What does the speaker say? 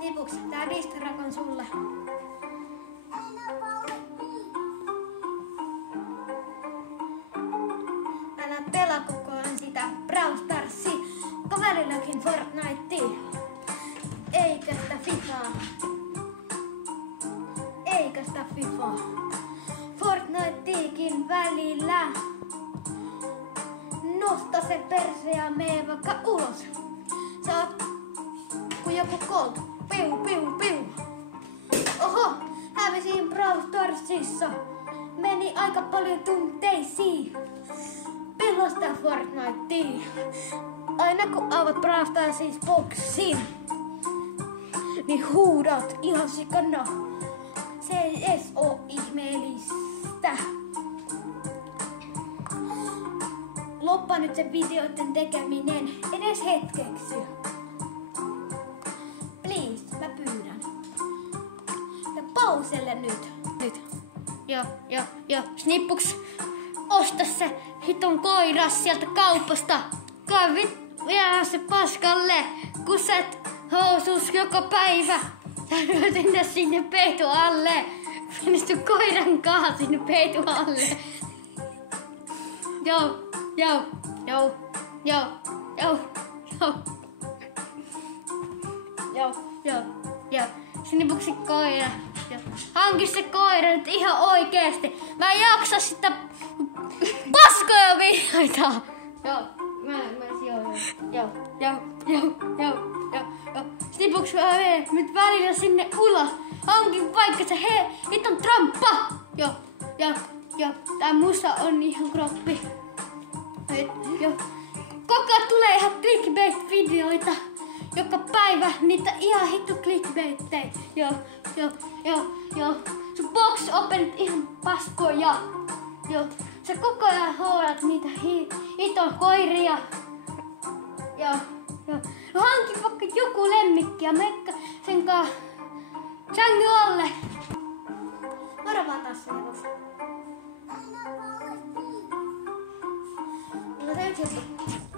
Nipuks, tää Distrack on sulle. Älä pelaa koko ajan sitä Brawl Starsia, kaverillakin Fortnitea. Eikä sitä Fifaa. Eikä sitä Fifaa. Fortniteekin välillä. Nosta se perse ja mee vaikka ulos. Sä oot kuin joku Colt. Piu, piu, piu. Oho, hävisin Brawl Starsissa. Meni aika paljon tunteisiin. Pelasta Fortnitea. Aina kun avaat Brawl Starsis boksiin, niin huudat ihan sikana. Se ei edes oo ihmeellistä. Loppaa nyt sen videoiden tekeminen edes hetkeksi. Please, mä pyydän. Ja pauselle nyt. Joo. Snippuks, osta se hiton koiras sieltä kaupasta. Vie se paskalle, kuset housus joka päivä. Ja sinne peitu alle. Pinisty koiran kaa sinne peitu alle. Joo. Snippuksi koira. Hanki se koira nyt ihan oikeesti. Mä en jaksa sitä paskoja videoita. Joo. Snippuks mä menen nyt välillä sinne ulos. Hankin vaikka se hiton tromppa. Joo. Tää musa on ihan kroppi. Joo. Koko ajan tulee ihan clickbait-videoita. Joka päivä niitä ihan hittu clickbaittejä. Joo. Sun box openit ihan paskoja. Joo. Sä koko ajan huolat niitä hiton koiria. Joo. No hanki vaikka joku lemmikki ja mekka sen kaa sängyn alle. Moro vaan taas Nipuks. No se yksi juttu.